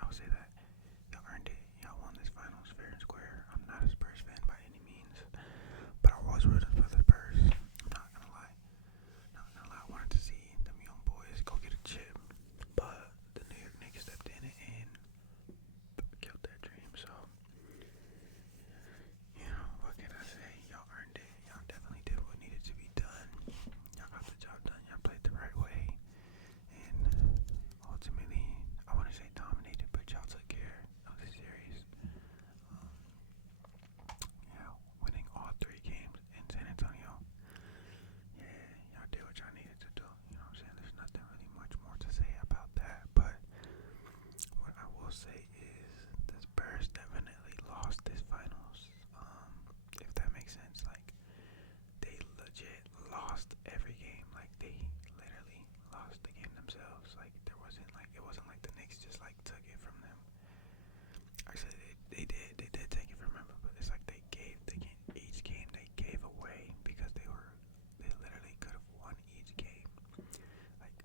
I would say that y'all earned it. Y'all won this finals fair and square. I'm not a Spurs fan by any means, but I was rooting for the Spurs. I'm not gonna lie. Not gonna lie. I wanted to see them young boys go get a chip, but the New York Knicks stepped in and killed that dream. So, what can I say? Y'all earned it. Y'all definitely did what needed to be done. Y'all got the job done. Y'all played the right way. And ultimately, I want to say dominated, but y'all took care of the series. Um, winning all 3 games in San Antonio. Yeah, y'all did what y'all needed to do. You know what I'm saying? There's nothing really much more to say about that. But what I will say is the Spurs definitely lost this finals. If that makes sense, like they legit lost every game. Like they literally lost the game themselves. Like it wasn't like the Knicks just like took it from them. Actually, they did take it from them, but it's like they gave each game they gave away because they literally could have won each game, like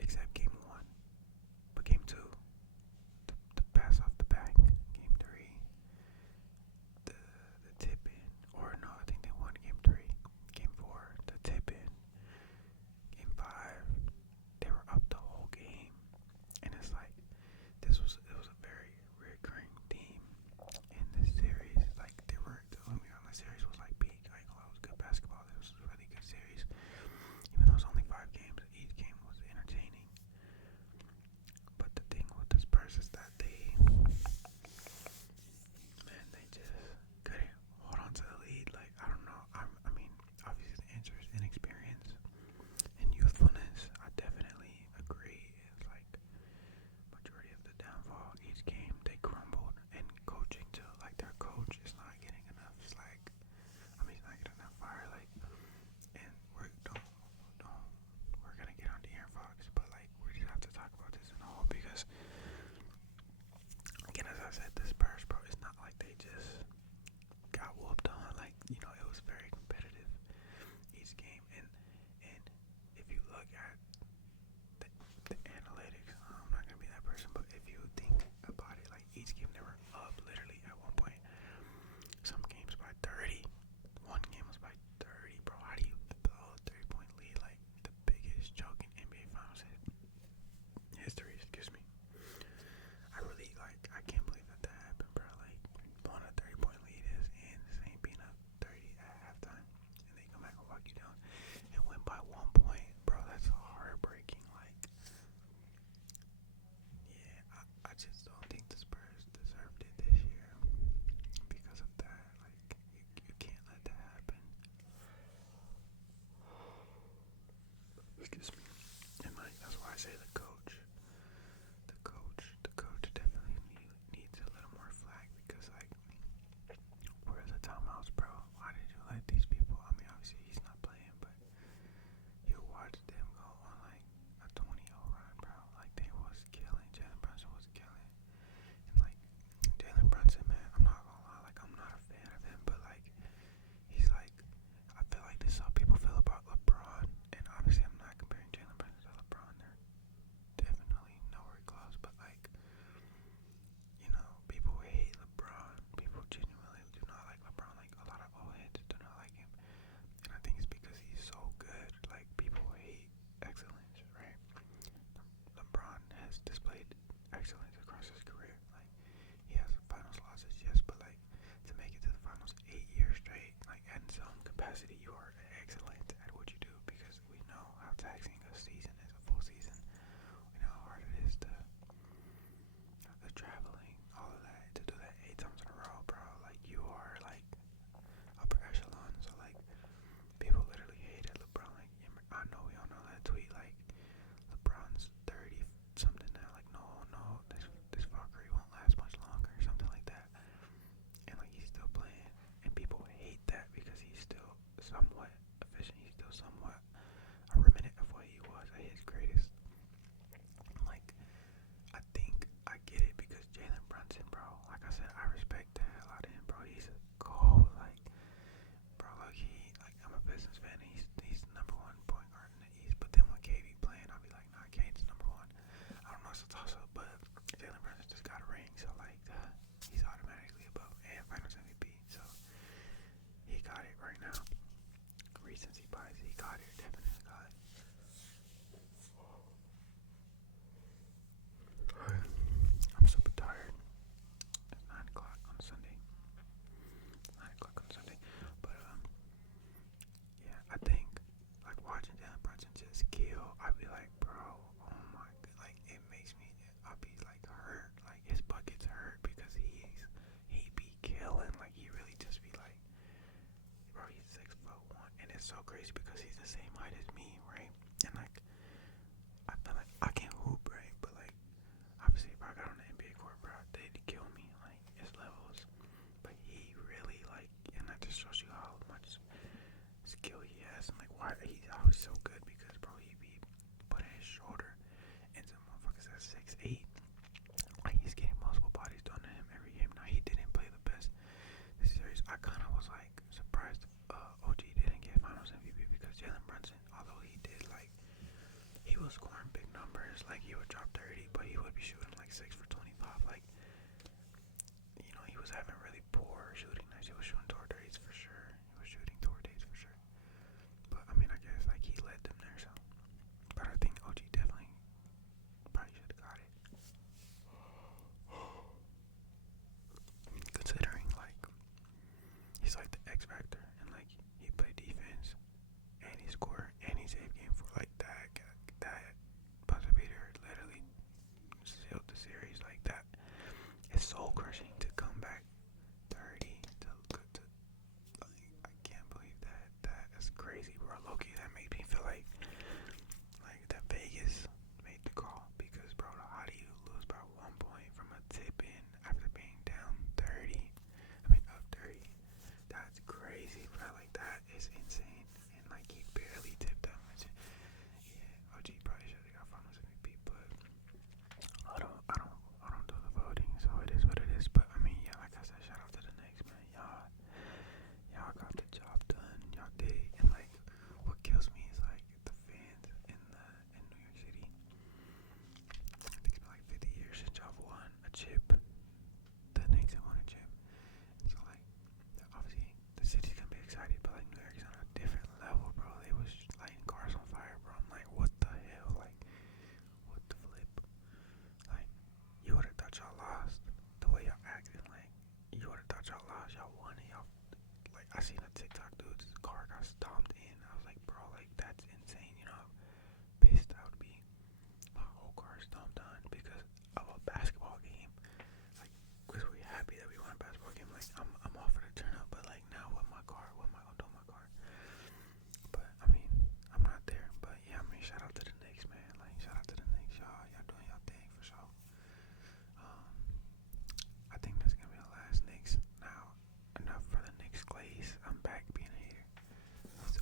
except game 1, but game 2, the pass off the back, game 3, the tip in, or no, I think they won game 3, game 4, the tip in, game 5, they were up the whole game, and it's like it was a very recurring theme in this series. Like the series was like peak. Like it was good basketball. It was a really good series. Even though it was only 5 games, each game was entertaining. But the thing with the Spurs is that they just couldn't hold on to the lead. Like I don't know. I mean, obviously the answer is inexperience and youthfulness. I definitely agree. It's like majority of the downfall. Each game they crumbled, and coaching too. Like their coach is not getting enough slack. I mean, he's not getting enough fire. Like, and we're gonna get on De'Aaron Fox, but like we just have to talk about this in a whole because again, as I said, the Spurs, bro, it's not like they just got whooped on. Like it was very competitive each game, and if you look at the analytics, I'm not gonna be that person, but if you think about it, like each game they were up literally at one point. Some games by 30. One game was by 30, bro. How do you blow a 3-point lead? Like the biggest joke in NBA Finals history. Excuse me. I can't believe that happened, bro. Like blowing a 30-point lead is insane. Being up 30 at halftime, and they come back and walk you down and win by 1 point, bro. That's heartbreaking. Like, yeah, I just don't think the Spurs deserved it this year because of that. Like, you can't let that happen. Excuse me. And like that's why I say the coach definitely needs a little more flack because like, where's the timeouts, bro? Why did you let these people? I mean, obviously he's not playing, but you watched them go on like a 20-0 run, bro. Like they was killing. Jalen Brunson was killing, and like Jalen Brunson, man, I'm not gonna lie, like I'm not a fan of him, but like he's like, I feel like this is how people feel about LeBron, and obviously I'm not comparing Jalen Brunson to LeBron. They're definitely nowhere close, but like, people hate LeBron. People genuinely do not like LeBron. Like a lot of old heads do not like him, and I think it's because he's so good. Like people hate excellence, right? LeBron has displayed excellence across his career. Like he has finals losses, yes, but like to make it to the finals 8 years straight, like in some capacity, you are excellent at what you do because we know how taxing a season is, a full season. We know how hard it is to the traveling, all of that, to do that 8 times in a row, bro. Like you are like upper echelon. So like people literally hated LeBron. Like I know we all know that tweet. Like LeBron's 30 something now. Like no, this fuckery won't last much longer, something like that. And like he's still playing, and people hate that because he's still somewhat efficient. He's still somewhat a remnant of what he was at his greatest. Like I think I get it because Jalen Brunson, bro. Like I said, I respect the hell out of him, bro. He's a cold, like, bro. Like I'm a business fan. He's number 1 point guard in the East. But then when KD playing, I'll be like, nah, Kane's number 1. I don't know, it's a toss up, but Jalen Brunson having really poor shooting nights. He was shooting toward threes for sure. He was shooting toward threes for sure. But I mean, I guess like he led them there. So, but I think OG definitely probably should have got it. Considering like he's like the X factor and like he played defense and he scored and he saved game for like that buzzer beater literally sealed the series like that. It's soul crushing to come back 30 to like, I can't believe that. That's crazy, bro. Low-key, that made me feel like that Vegas made the call because, bro, how do you lose by 1 point from a tip in after being down 30? I mean, up 30. That's crazy, bro. Like that is insane. And like he barely tipped that much. Yeah, OG probably should have got Finals MVP, but I don't do the voting, so it is what it is. But I mean, yeah, like I said, shout out to the Knicks, man. Y'all got the job done. Y'all did it. And like, what kills me is like the fans in New York City. I think it's been like 50 years since y'all won a chip. The Knicks have won a chip. So like, obviously the city's gonna be excited, but like New York's on a different level, bro. They was lighting cars on fire, bro. I'm like, what the hell? Like, what the flip? Like, you would have thought y'all lost the way y'all acted. Like, you would have thought y'all lost. Y'all won it. Y'all, like, I seen a TikTok dude's car got stomped in. I was like, bro, like, that's insane. You know how pissed I would be. My whole car stomped on because of a basketball game. Like, was we happy that we won a basketball game? Like, I'm all for the turn up, but like, now what my car? What am I gonna do with my car? But I mean, I'm not there. But yeah, I mean, shout out to the Knicks, man. Like, shout out to the Knicks, y'all. Y'all doing y'all thing for sure. I think that's gonna be the last Knicks. Now, enough for the Knicks glaze. I'm back being a hater. It's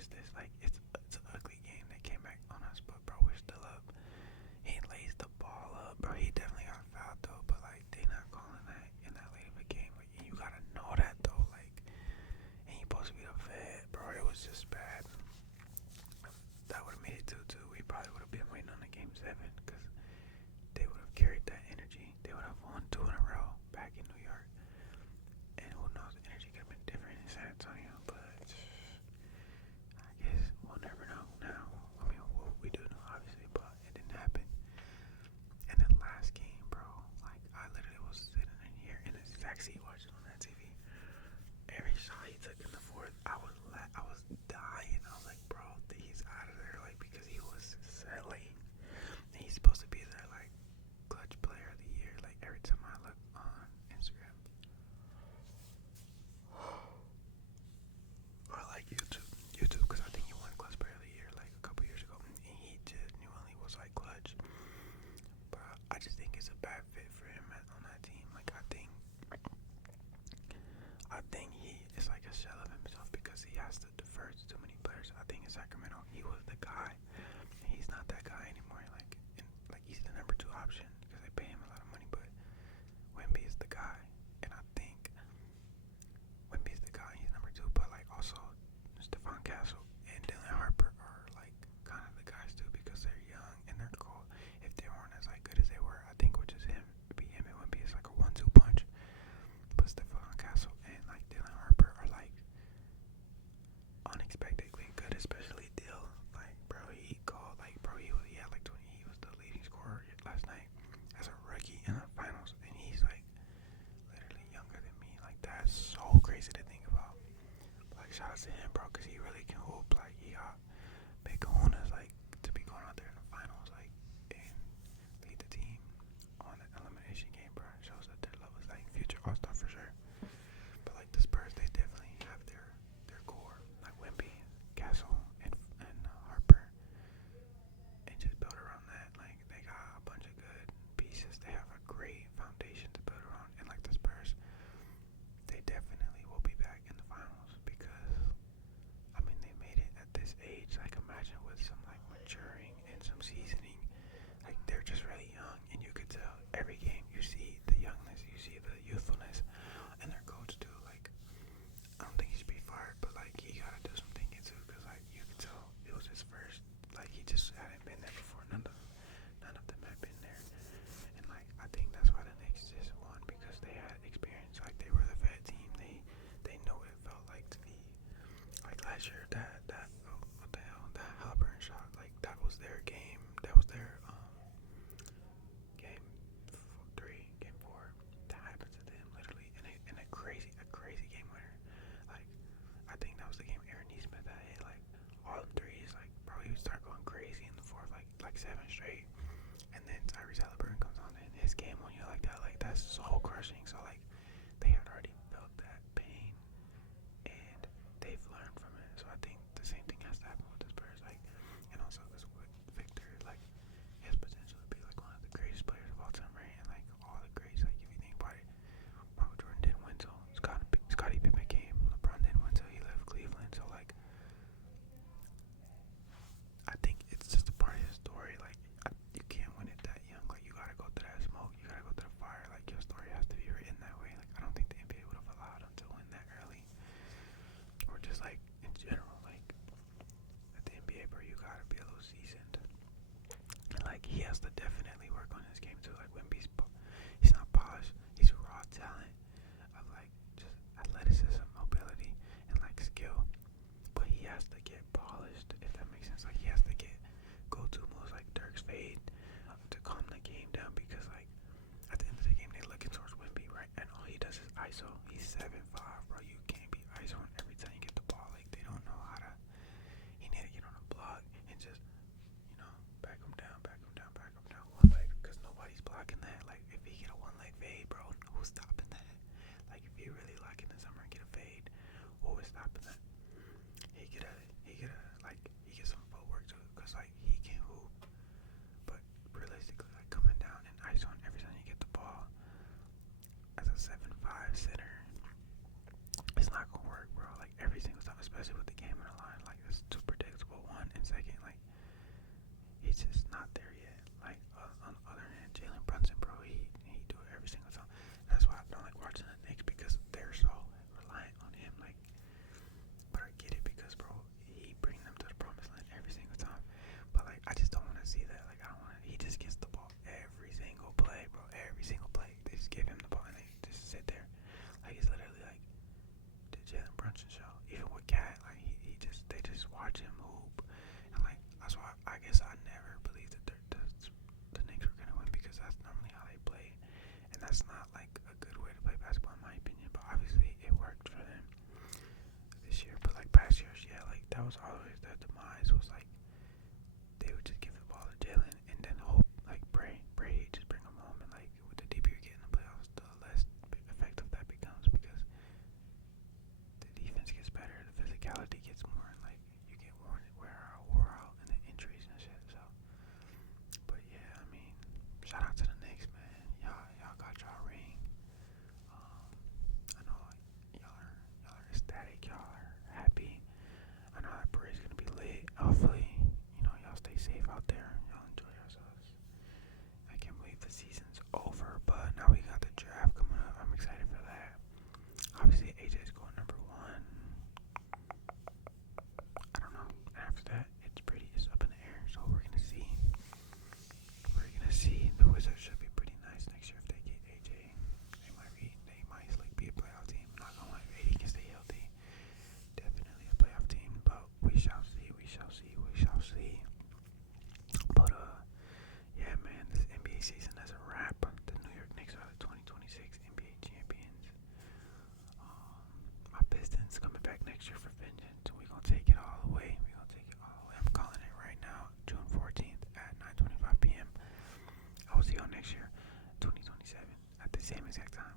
is this? Like, it's an ugly game that came back on us, but bro, we're still up. He lays the ball up, bro. He definitely got fouled though, but like they not calling that in that late of a game. Like, you gotta know that though. Like, and he supposed to be the vet, bro. It was just bad. That would have made it 2-2. We probably would have been waiting on the game 7 because they would have carried that energy. They would have won 2 in a row back in New York. And who knows, the energy could have been different in San Antonio, but I guess we'll never know now. I mean, well, we do know obviously, but it didn't happen. And then last game, bro, like I literally was sitting in here in the exact seat watching on that TV. Every shot he took in the fourth, I was dying. I was like, bro, he's out of there, like because he was selling. And he's supposed to be there, like clutch player of the year. Like every time I look on Instagram or like YouTube, because I think he won clutch player of the year like a couple years ago, and he genuinely was like clutch. But I just think it's a bad fit for him on that team. Like I think he is like a shell of himself because he has to defer to too many players. I think in Sacramento he was the guy. He's not that guy anymore. Like he's the number 2 option because they pay him a lot of money. But Wemby is the guy, and I think Wemby is the guy. He's number 2. But like also Stephon Castle and Dylan Harper are like kind of the guys too because they're young and they're cool. If they weren't as like good as they were, I think which is him. It'd be him and Wemby is like a 1-2 punch. But Stephon Castle and like Dylan Harper are like unexpectedly good, especially Dill. Like bro, he had like 20. He was the leading scorer last night as a rookie in the finals, and he's like literally younger than me. Like that's so crazy to think about. But, like shout out to him, bro, because he really can hoop. Like he got big cojones, like to be going out there in the finals, like and lead the team on an elimination game, bro. It shows that their level is like future all-star for sure. But like the Spurs, they definitely have their core, like Wemby, Castle, and Harper, and just build around that. Like they got a bunch of good pieces. They have a great foundation to build around, and like the Spurs, they definitely will be back in the finals because I mean they made it at this age. Like imagine with some like maturing and some seasoning. Like they're just really young, and you could tell every game you see the youngness, you see the youthfulness, and their coach too. Like I don't think he should be fired, but like he gotta do some thinking too, because like you could tell it was his first. Like he just hadn't been there before. None of them had been there, and like I think that's why the Knicks just won because they had experience. Like they were the vet team. They know what it felt like to be like last year. What the hell, that Halliburton shot. Like that was their game. That was their game 3, game 4. That happened to them literally in a crazy game winner. Like I think that was the game Aaron Neesmith that hit like all them threes. Like bro, he would start going crazy in the fourth, like 7 straight. And then Tyrese Halliburton comes on and his game on you like that. Like that's so crushing. So like they had already felt that pain and they've learned from it. So I think the same thing has to happen with the Spurs. Like and also because with Victor, like his potential to be like one of the greatest players of all time, right? And like all the greats, like if you think about it, Michael Jordan didn't win till Scottie Pippen came. LeBron didn't win till he left Cleveland. So like I think it's just a part of his story. Like you can't win it that young. Like you gotta go through that smoke. You gotta go through the fire. Like your story has to be written that way. Like I don't think the NBA would have allowed him to win that early, or just like in general. Like at the NBA, bro, you gotta be a little seasoned. And like he has to definitely work on his game too. Like he's not polished. He's raw talent of like just athleticism, mobility, and like skill. But he has to get polished, if that makes sense. Like he has to get go-to moves like Dirk's fade to calm the game down because like at the end of the game they're looking towards Wemby, right? And all he does is ISO. He's 7'5", bro. You can't be ISOing every time you get the ball. Like they don't know how to. He need to get on a block and just back him down, one leg because nobody's blocking that. Like if he get a one leg fade, bro, who's stopping that? Like if he really like in the summer and get a fade, who is stopping that? He get some footwork too, cause like he can hoop, but realistically, like coming down and ice on every time you get the ball, as a 7'5" center, watching show. Even with Cat, like they just watch him hoop, and like that's why I guess I never believed that the Knicks were gonna win because that's normally how they play, and that's not like a good way to play basketball in my opinion. But obviously it worked for them this year. But like past years, yeah, like that was always their demise. Was like they would just give the ball to Jalen and then hope like pray, just bring him home, and like with the deeper you get in the playoffs, the less effective that becomes because the defense gets better, the physicality gets more, and like you get wore out, and the injuries and shit. So, but yeah, I mean, shout out to the Knicks, man. Y'all got y'all ring. I know y'all are ecstatic, y'all are happy. I know that parade's gonna be lit. Hopefully, y'all stay safe out there. Y'all enjoy yourselves. I can't believe the season's over, but now we got the draft coming up. I'm excited for that. Obviously, AJ's going number 1. I don't know. After that, it's up in the air. So we're gonna see. The Wizards should be pretty nice next year if they get AJ. They might like be a playoff team. I'm not gonna lie, if AD can stay healthy, definitely a playoff team. But we shall see. But yeah, man, this NBA season is a wrap. The New York Knicks are the 2026 NBA champions. My Pistons coming back next year for vengeance. We're gonna take it all the way. I'm calling it right now, June 14th at 9:25 p.m. I will see y'all next year, 2027, at the same exact time.